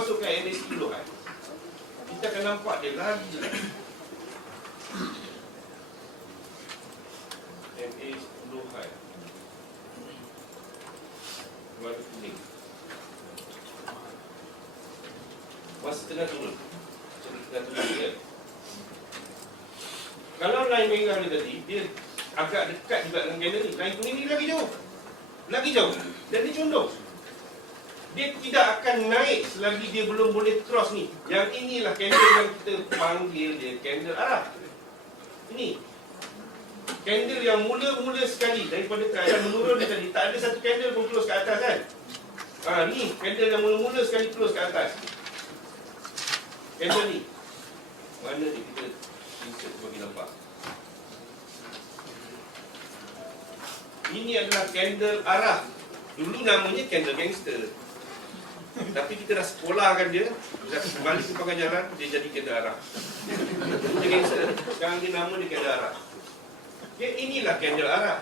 masukkan MA10 kan, kita akan nampak dia lagi MA10 high warna kuning masa tengah turun. Kan? Kalau line merah ni tadi, dia agak dekat juga dengan candle ni. Line kuning ni lagi jauh. Lagi jauh. Dan dia condong. Dia tidak akan naik selagi dia belum boleh cross ni. Yang inilah candle yang kita panggil dia candle arah. Ini. Candle yang mula-mula sekali daripada keadaan menurun ni tadi. Tak ada satu candle pun close ke atas kan. Ni candle yang mula-mula sekali close ke atas. Candle ni. Mana ni kita insert bagi nampak. Ini adalah candle arah. Dulu namanya candle gangster. Tapi kita dah sekolahkan dia. Dah kembali ke pengajaran, dia jadi candle arah. Dia gangster. Sekarang dia nama dia candle arah. Okay, inilah candle arah.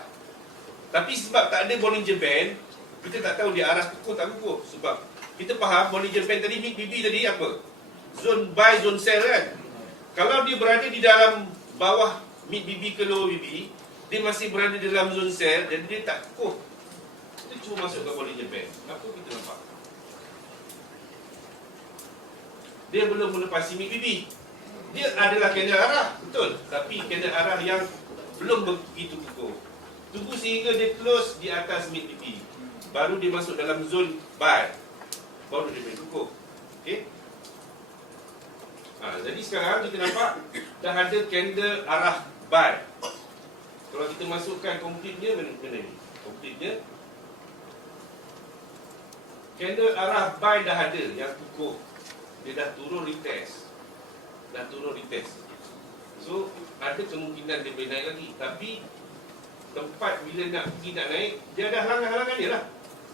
Tapi sebab tak ada Bollinger Band, kita tak tahu dia arah kukuh tak kukuh. Sebab kita faham Bollinger Band tadi, BB tadi apa? Zone buy, zone sell kan. Kalau dia berada di dalam bawah mid BB ke low BB, dia masih berada dalam zone sell dan dia tak kukuh. Kita cuba masuk ke Bollinger Band. Apa kita nampak? Dia belum melepasi mid BB. Dia adalah candle arah, betul. Tapi candle arah yang belum begitu kukuh. Tunggu sehingga dia close di atas mid BB. Baru dia masuk dalam zone buy. Baru dia boleh kukuh. Okey. Jadi sekarang kita nampak dah ada candle arah buy. Kalau kita masukkan complete-nya mana ni? Complete-nya candle arah buy dah ada yang kukuh. Dia dah turun retest. So ada kemungkinan dia boleh naik lagi. Tapi tempat bila nak pergi nak naik, dia ada halangan-halangan dia lah.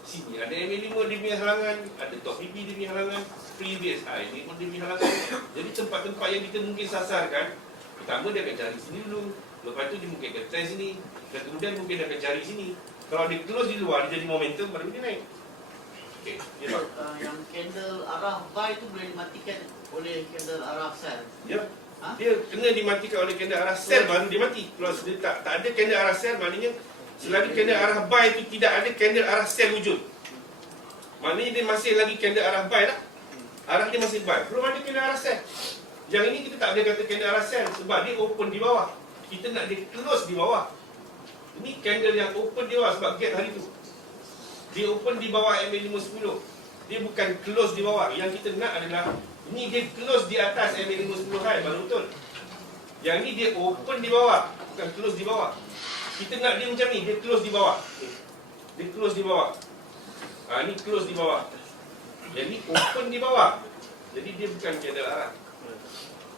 Sini ada MA5 dia punya halangan, ada top BB dia punya halangan, previous high ni pun dia punya halangan. Jadi tempat-tempat yang kita mungkin sasarkan, pertama dia akan cari sini dulu, lepas tu dia mungkin akan try sini, dan kemudian mungkin dia akan cari sini. Kalau dia close di luar, dia jadi momentum, baru dia naik. Okay, yang candle arah buy tu boleh dimatikan oleh candle arah sell. Ya. Dia kena dimatikan oleh candle arah sell baru dia mati. Kalau dia tak ada candle arah sell, maknanya selagi candle arah buy itu tidak ada candle arah sell wujud. Maknanya dia masih lagi candle arah buy lah. Arah dia masih buy. Belum ada candle arah sell. Yang ini kita tak boleh kata candle arah sell sebab dia open di bawah. Kita nak dia close di bawah. Ini candle yang open di bawah sebab gap hari tu. Dia open di bawah MA510. Dia bukan close di bawah. Yang kita nak adalah ini dia close di atas MA510 high baru betul. Yang ni dia open di bawah, bukan close di bawah. Kita nak dia macam ni, dia close di bawah. Dia close di bawah. Ni close di bawah. Yang ni open di bawah. Jadi dia bukan candle arah.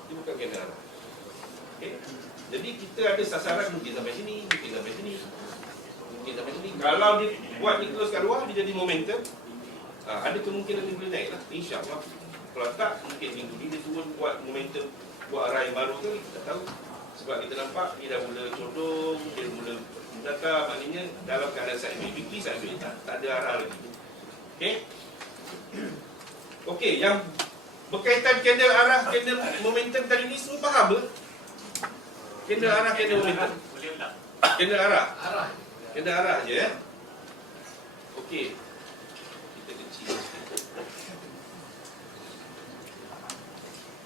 Dia bukan candle arah. Okay? Jadi kita ada sasaran mungkin sampai sini, mungkin sampai sini, mungkin sampai sini. Kalau dia buat ni close kat luar, dia jadi momentum. Ada kemungkinan dia boleh naik lah, insyaAllah. Kalau tak, mungkin minggu ni dia turun buat momentum, buat arah yang baru ke, kita tak tahu. Sebab kita nampak dia dah mula condong, dia mula datang, maknanya dalam keadaan sideways weekly, sideways tak ada arah lagi. Okay? Okay, yang berkaitan candle arah, candle momentum tadi ni semua faham ke? Candle arah, candle momentum. Candle arah. Candle arah je ya. Okay. Kita kecil.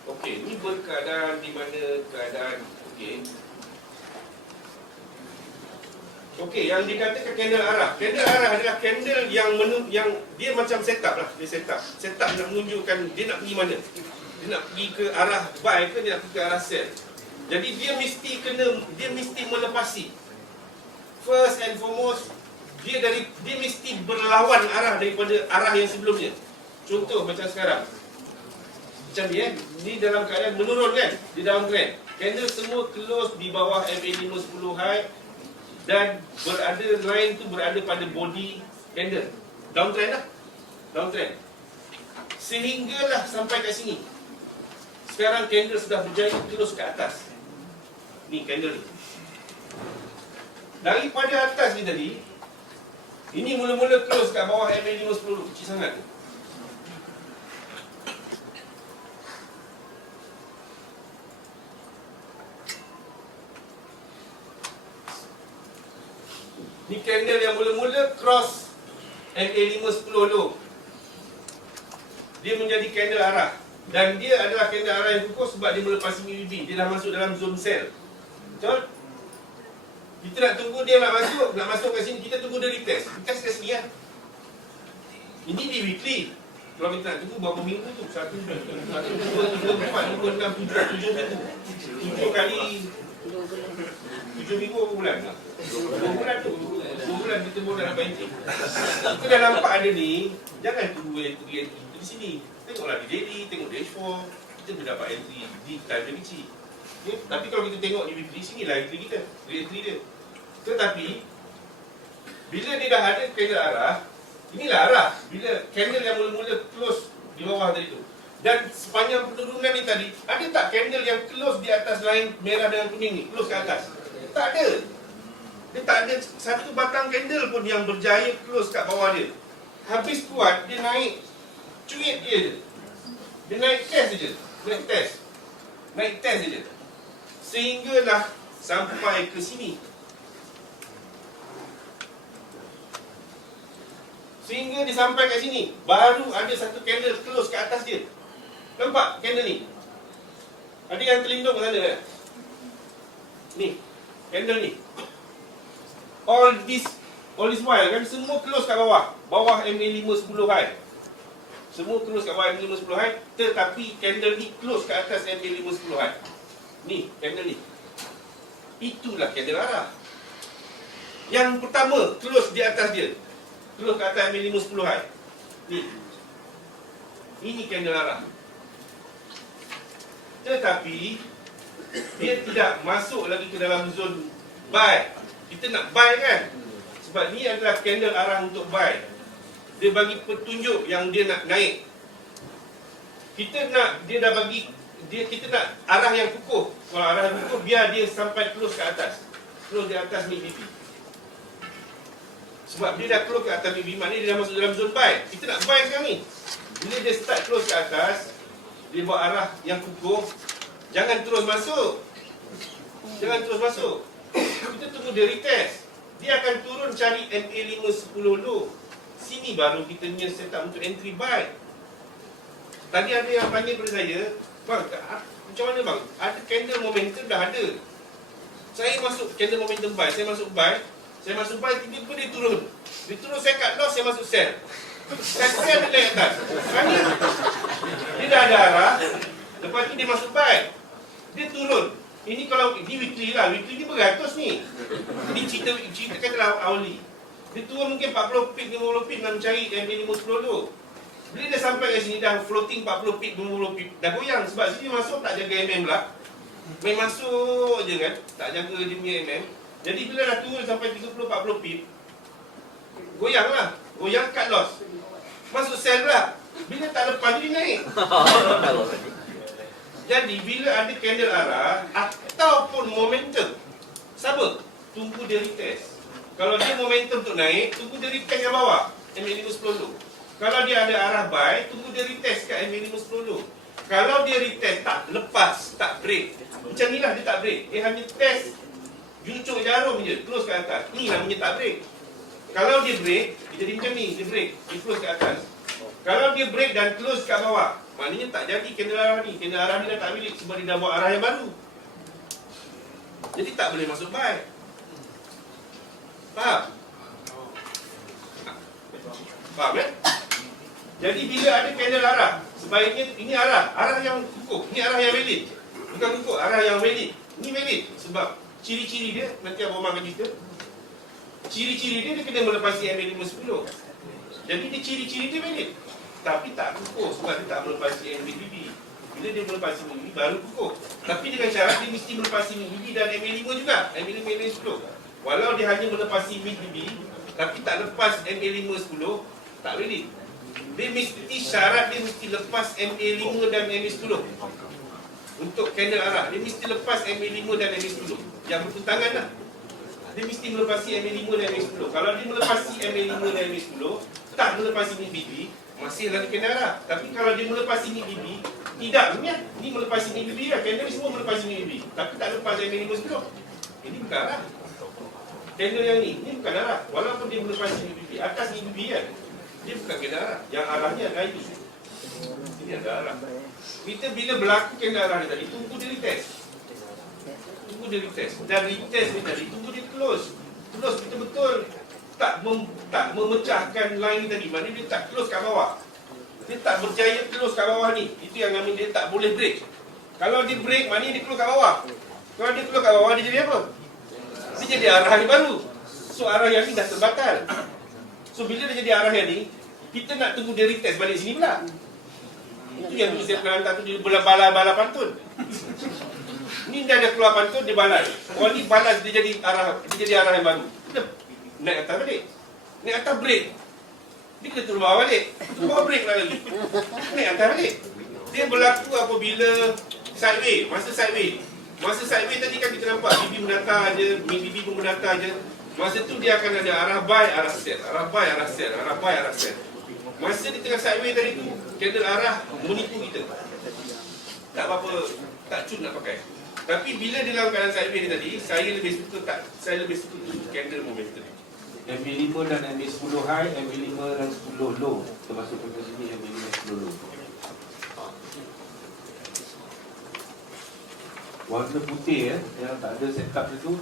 Okey, ni berkeadaan di mana keadaan okey, yang dikatakan candle arah. Candle arah adalah candle yang dia macam setup lah, dia setup nak menunjukkan dia nak pergi mana. Dia nak pergi ke arah buy ke dia nak pergi ke arah sell. Jadi dia mesti melepasi. First and foremost, dia mesti berlawan arah daripada arah yang sebelumnya. Contoh macam sekarang. Macam ni ni dalam keadaan menurun kan, di dalam trend. Candle semua close di bawah MA510 high dan line tu berada pada body candle. Downtrend lah. Downtrend. Sehinggalah sampai kat sini. Sekarang candle sudah berjaya close ke atas. Ni candle ni. Daripada atas ni tadi, ini mula-mula close kat bawah MA510 kecil sangat tu. Ni candle yang mula-mula cross MA510 low. Dia menjadi candle arah. Dan dia adalah candle arah yang kukuh sebab dia melepasi MACD. Dia dah masuk dalam zone sell. Betul? Kita nak tunggu dia nak masuk kat sini, kita tunggu dia retest. Retest kat sini lah. Ini di weekly. Kalau kita nak tunggu berapa minggu tu? 1, 2, 3, 4, 5, 6, 7 minggu. 7 kali 7 minggu berapa bulan? 2 bulan tu. 2 bulan kita pun dah dapat entry. Kita dah nampak ada ni, jangan tunggu entry di sini. Tengoklah di daily, tengok dashboard. Kita boleh dapat entry di time yang kecil. Okay? Tapi kalau kita tengok di weekly, sinilah entry kita. Entry dia. Tetapi bila dia dah ada candle arah, inilah arah. Bila candle yang mula-mula close di bawah tadi tu. Dan sepanjang penurunan ni tadi, ada tak candle yang close di atas line merah dengan kuning ni? Close ke atas? Tak ada. Dia tak ada satu batang candle pun yang berjaya close kat bawah dia. Habis kuat, dia naik cuit dia je. Dia naik test je. Naik test. Naik test je. Sehinggalah sampai ke sini. Sehingga dia sampai kat sini, baru ada satu candle close ke atas dia. Nampak candle ni? Ada yang terlindung ke sana kan? Ni, candle ni. All this while kan semua close kat bawah. Bawah MA510 high. Semua close kat bawah MA510 high, tetapi candle ni close ke atas MA510 high. Ni, candle ni. Itulah candle arah. Yang pertama close di atas dia. Close ke atas MA510 high. Ni. Ini candle arah. Tetapi dia tidak masuk lagi ke dalam zone buy. Kita nak buy kan? Sebab ni adalah candle arah untuk buy. Dia bagi petunjuk yang dia nak naik. Kita nak, dia dah bagi kita nak arah yang kukuh. Kalau arah yang kukuh, biar dia sampai close ke atas. Close di atas ni BP. Sebab dia dah close ke atas BP, maknanya dia dah masuk dalam zone buy. Kita nak buy sekarang ni. Bila dia start close ke atas, dia buat arah yang kukuh. Jangan terus masuk. Jangan terus masuk. Kita tunggu dia retest. Dia akan turun cari MA510 low. Sini baru kita punya set up untuk entry buy. Tadi ada yang tanya kepada saya, bang, macam mana bang? Ada candle momentum dah ada. Saya masuk candle momentum buy, saya masuk buy, tiba-tiba dia turun. Dia turun, saya cut loss, saya masuk sell. Saya sell dia naik atas. Kerana dia dah ada arah, lepas tu dia masuk buy. Dia turun. Ini kalau di weekly lah, weekly ni beratus ni. Ini cerita katalah hourly. Dia turun mungkin 40 pip, 50 pip nak mencari MA510 tu. Bila dia sampai ke sini dah floating 40 pip, 50 pip, dah goyang. Sebab sini masuk tak jaga MM lah. Main masuk je kan, tak jaga dia punya MM. Jadi bila dah turun sampai 30-40 pip, goyang lah. Goyang cut loss. Masuk sell lah. Bila tak lepas dia naik. Jadi bila ada candle arah ataupun momentum, sabar, tunggu dia retest. Kalau dia momentum untuk naik, tunggu dia retest yang bawah MA510 low. Kalau dia ada arah buy, tunggu dia retest kat MA510 low. Kalau dia retest tak lepas, tak break, macam ni lah dia tak break. Dia hanya test juncuk jarum je, close ke atas. Ni namanya tak break. Kalau dia break, dia jadi macam ni, dia break, dia close ke atas. Kalau dia break dan close kat bawah, maknanya tak jadi candle arah ni. Candle arah ni dah tak milik sebab dia dah buat arah yang baru. Jadi tak boleh masuk buy. Faham? Faham kan? Jadi bila ada candle arah, sebaiknya ini arah yang kukuh, ini arah yang valid. Bukan kukuh, arah yang valid. Ini valid sebab ciri-ciri dia, nanti Abang akan cerita. Ciri-ciri dia kena melepasi MA510. Jadi dia ciri-ciri dia valid. Tapi tak kukuh sebab dia tak melepasi MACD. Bila dia melepasi MACD baru kukuh. Tapi dengan syarat dia mesti melepasi MACD dan MA5 juga, MA5 MA10. Walau dia hanya melepasi MACD tapi tak lepas MA5 10, tak valid. Dia mesti syarat dia mesti lepas MA5 dan MA10. Untuk candle arah, dia mesti lepas MA5 dan MA10. Yang bertentangan lah. Dia mesti melepasi MA5 dan MA10. Kalau dia melepasi MA5 dan MA10, tak melepasi MACD, masih lagi candle arah. Tapi kalau dia melepasi MACD, tidak, ni melepasi MACD lah. Candle ni semua melepasi MACD, tapi tak lepas MA5 10. Ini bukan arah. Candle yang ni bukan arah. Walaupun dia melepasi UVB, atas UVB kan, dia bukan candle arah. Yang arahnya adalah itu. Ini ada arah. Kita bila berlaku candle arah ni tadi, tunggu dia retest. Tunggu dia retest. Dan retest ni tadi, tunggu dia close. Close betul-betul tak memecahkan line ni tadi. Maknanya dia tak close kat bawah. Dia tak berjaya close kat bawah ni. Itu yang kami dia tak boleh break. Kalau dia break, maknanya dia close kat bawah. Kalau dia close kat bawah, dia jadi apa? Dia jadi arah yang baru. So arah yang ni dah terbatal. So bila dia jadi arah yang ni, kita nak tunggu dia retest balik sini pula. Itu yang dulu saya pernah hantar tu, dia bala pantun. Ni dah ada keluar pantun, dia balai. Kalau ni balas, dia jadi arah yang baru. Dia naik atas balik. Naik atas break. Dia kena turun bawah balik. Turun bawah break lah lagi. Naik atas balik. Dia berlaku apabila sideway. Masa sideway tadi kan kita nampak BB menata je, BB pun menata je. Masa tu dia akan ada arah buy, arah sell, arah buy, arah sell, arah buy, arah sell. Masa di tengah sideway tadi tu, candle arah menipu kita. Tak apa-apa, tak cun nak pakai. Tapi bila dia dalam keadaan sideway ni tadi, saya lebih suka candle momentum. MB5 dan MB10 high, MB5 dan 10 low. Termasuk pada sini MB5 10 low. Warna putih yang tak ada setup itu,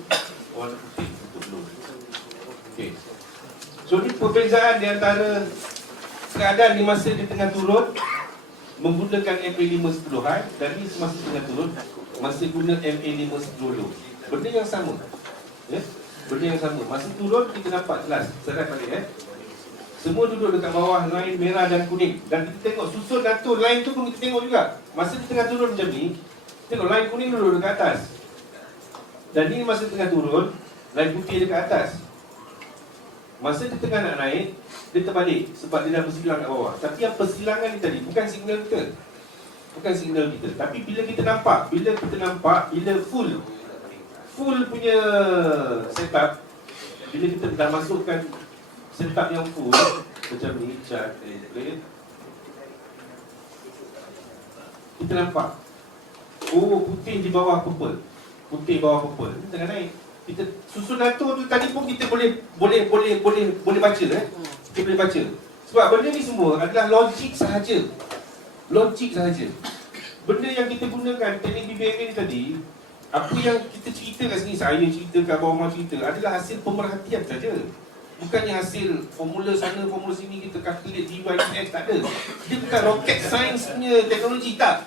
warna putih untuk low. Okey. So ni perbezaan di antara keadaan di masa dia tengah turun menggunakan MA5 10 high dan ni semasa tengah turun masih guna MA5 10 low. Benda yang sama. Ya? Benda yang sama. Masa turun kita nampak jelas. Serat balik semua duduk dekat bawah line merah dan kuning. Dan kita tengok susun atur line tu pun kita tengok juga. Masa dia tengah turun macam ni, tengok line kuning duduk dekat atas. Dan ni masa tengah turun, line putih dekat atas. Masa dia tengah nak naik, dia terbalik sebab dia dah bersilang kat bawah. Tapi yang persilangan ni tadi bukan signal kita. Bukan signal kita. Tapi bila kita nampak, bila full punya setup, bila kita dah masukkan setup yang full macam ni, chart kita nampak putih di bawah purple. Putih bawah purple. Ini tengah naik. Kita susun atur tu tadi pun kita boleh baca Kita boleh baca. Sebab benda ni semua adalah logik sahaja. Logik sahaja. Benda yang kita gunakan teknik BBMA ni tadi, apa yang kita cerita kat sini, saya cerita kat bawah cerita, adalah hasil pemerhatian saja. Bukannya hasil formula sana, formula sini kita calculate D by X, tak ada. Dia bukan rocket science punya teknologi, tak.